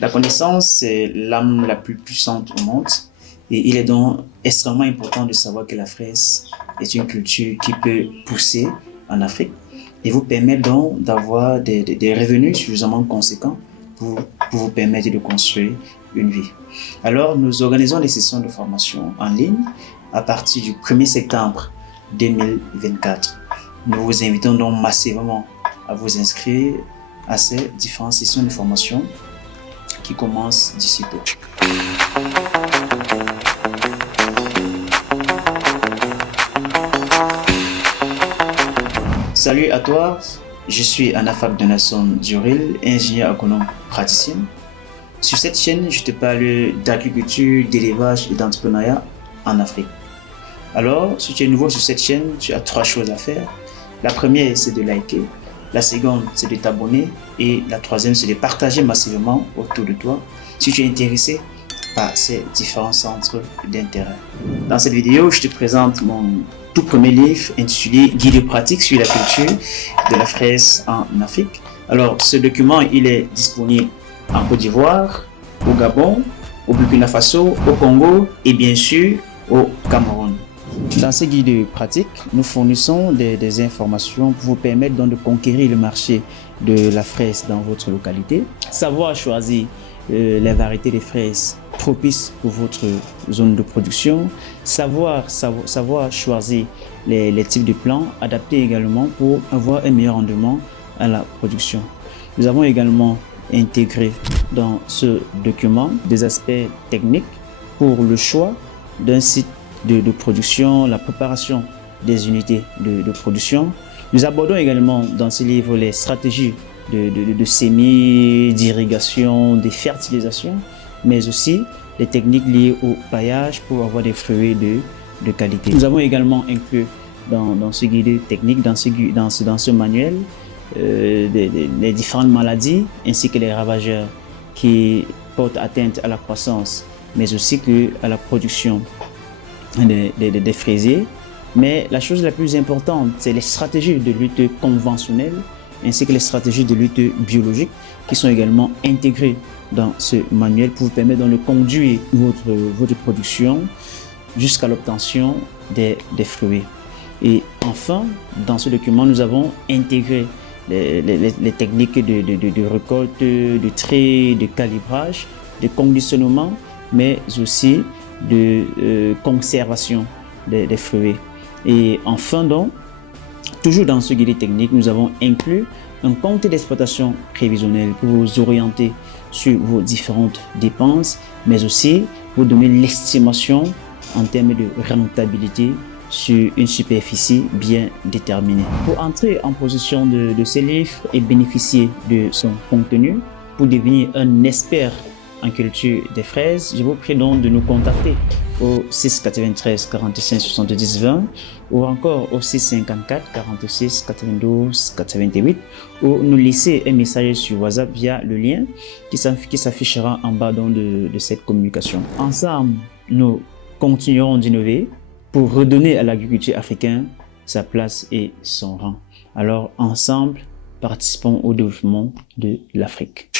La connaissance, c'est l'âme la plus puissante au monde. Et il est donc extrêmement important de savoir que la fraise est une culture qui peut pousser en Afrique et vous permettre donc d'avoir des revenus suffisamment conséquents pour vous permettre de construire une vie. Alors, nous organisons des sessions de formation en ligne à partir du 1er septembre 2024. Nous vous invitons donc massivement à vous inscrire à ces différentes sessions de formation qui commencent d'ici peu. Salut à toi, je suis Anafak Donasson Duril, ingénieur agronome praticien. Sur cette chaîne, je te parle d'agriculture, d'élevage et d'entrepreneuriat en Afrique. Alors, si tu es nouveau sur cette chaîne, tu as 3 choses à faire. La première, c'est de liker. La seconde, c'est de t'abonner. Et la troisième, c'est de partager massivement autour de toi si tu es intéressé par ces différents centres d'intérêt. Dans cette vidéo, je te présente mon tout premier livre intitulé Guide pratique sur la culture de la fraise en Afrique. Alors, ce document, il est disponible en Côte d'Ivoire, au Gabon, au Burkina Faso, au Congo et bien sûr au Cameroun. Dans ces guides pratiques, nous fournissons des informations pour vous permettre donc de conquérir le marché de la fraise dans votre localité, savoir choisir les variétés de fraises propices pour votre zone de production, savoir choisir les types de plants adaptés également pour avoir un meilleur rendement à la production. Nous avons également intégré dans ce document des aspects techniques pour le choix d'un site de production, la préparation des unités de production. Nous abordons également dans ce livre les stratégies de semis, d'irrigation, de fertilisation, mais aussi les techniques liées au paillage pour avoir des fruits de qualité. Nous avons également inclus dans ce guide technique, dans ce manuel, les différentes maladies ainsi que les ravageurs qui portent atteinte à la croissance, mais aussi à la production des fraisiers. Mais la chose la plus importante, c'est les stratégies de lutte conventionnelles ainsi que les stratégies de lutte biologique qui sont également intégrées dans ce manuel pour vous permettre de conduire votre production jusqu'à l'obtention des fruits. Et enfin, dans ce document, nous avons intégré les techniques de récolte, de trait, de calibrage, de conditionnement, mais aussi de conservation des fruits. Et enfin donc, toujours dans ce guide technique, nous avons inclus un compte d'exploitation prévisionnel pour vous orienter sur vos différentes dépenses, mais aussi vous donner l'estimation en termes de rentabilité sur une superficie bien déterminée. Pour entrer en possession de ce livre et bénéficier de son contenu, pour devenir un expert en culture des fraises, je vous prie donc de nous contacter au 6 93 45 70 20 ou encore au 6 54 46 92 88 ou nous laisser un message sur WhatsApp via le lien qui s'affichera en bas de cette communication. Ensemble, nous continuerons d'innover pour redonner à l'agriculture africaine sa place et son rang. Alors ensemble, participons au développement de l'Afrique.